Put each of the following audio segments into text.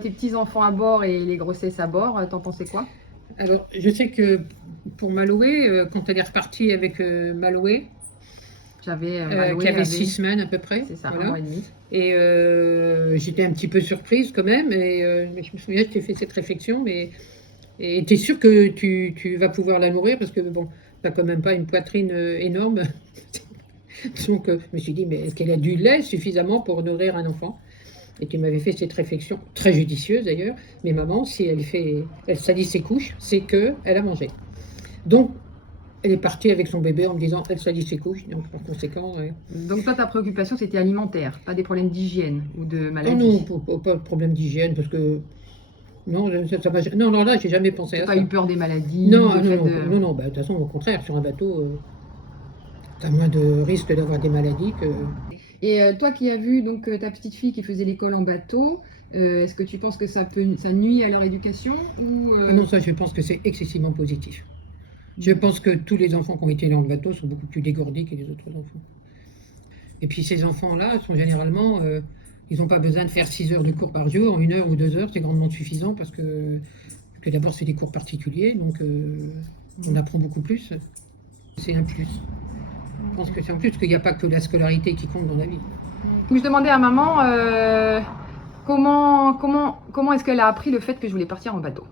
Tes petits-enfants à bord et les grossesses à bord, t'en pensais quoi? Alors, je sais que pour Maloé, quand elle est repartie avec Maloé, J'avais qui Maloé avait avait, 6 semaines à peu près, c'est ça, un mois voilà. et demi. Et j'étais un petit peu surprise quand même. Mais je me souviens que tu as fait cette réflexion, mais et tu es sûre que tu vas pouvoir la nourrir parce que bon, t'as quand même pas une poitrine énorme. Donc, je me suis dit, mais est-ce qu'elle a du lait suffisamment pour nourrir un enfant? Et tu m'avais fait cette réflexion, très judicieuse d'ailleurs. Mais maman, si elle salit ses couches, c'est que elle a mangé. Donc, elle est partie avec son bébé en me disant, elle salit ses couches. Donc, par conséquent, ouais. Donc toi, ta préoccupation, c'était alimentaire, pas des problèmes d'hygiène ou de Oh non, maladie. pas de problème d'hygiène, parce que non, non, non, là, j'ai jamais pensé T'as à pas eu ça. peur des maladies, Non, le fait non, de... non, non, bah, de toute façon, au contraire, sur un bateau, t'as moins de risque d'avoir des maladies que. Et toi qui as vu donc ta petite fille qui faisait l'école en bateau, est-ce que tu penses que ça nuit à leur éducation ou Ah non, ça, je pense que c'est excessivement positif. Je pense que tous les enfants qui ont été dans le bateau sont beaucoup plus dégourdis que les autres enfants. Et puis ces enfants-là sont généralement, ils n'ont pas besoin de faire 6 heures de cours par jour, 1 heure ou 2 heures, c'est grandement suffisant parce que d'abord c'est des cours particuliers, donc on apprend beaucoup plus. C'est un plus. Je pense que c'est un plus, parce qu'il n'y a pas que la scolarité qui compte dans la vie. Donc je demandais à maman comment est-ce qu'elle a appris le fait que je voulais partir en bateau.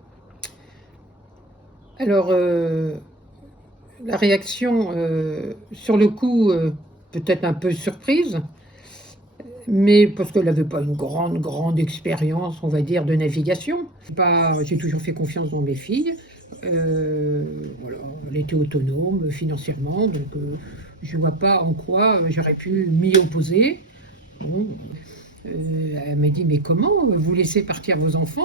Alors, la réaction, sur le coup, peut-être un peu surprise, mais parce qu'elle n'avait pas une grande expérience, on va dire, de navigation. J'ai toujours fait confiance dans mes filles. Voilà, elle était autonome financièrement, donc je ne vois pas en quoi j'aurais pu m'y opposer. Bon, elle m'a dit, mais comment vous laissez partir vos enfants?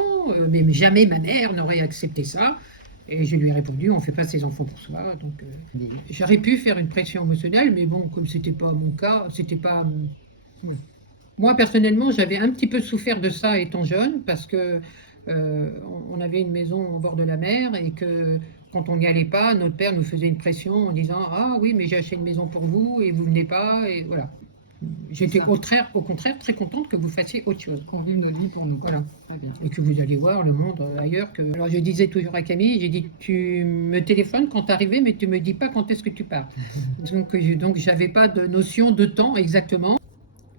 Mais jamais ma mère n'aurait accepté ça. Et je lui ai répondu, on ne fait pas ses enfants pour soi. Donc, j'aurais pu faire une pression émotionnelle, mais bon, comme c'était pas mon cas, c'était pas. Moi, personnellement, j'avais un petit peu souffert de ça étant jeune, parce que on avait une maison au bord de la mer et que quand on n'y allait pas, notre père nous faisait une pression en disant, ah oui, mais j'ai acheté une maison pour vous et vous venez pas. Et voilà. J'étais au contraire très contente que vous fassiez autre chose. Qu'on vive notre vie pour nous. Voilà. Très bien. Et que vous alliez voir le monde ailleurs. Alors je disais toujours à Camille, j'ai dit, tu me téléphones quand tu arrives, mais tu me dis pas quand est-ce que tu pars. Donc j'avais pas de notion de temps exactement.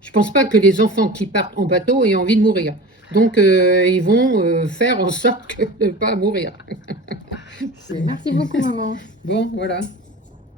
Je pense pas que les enfants qui partent en bateau aient envie de mourir. Donc ils vont faire en sorte de ne pas mourir. Merci beaucoup, maman. Bon, voilà.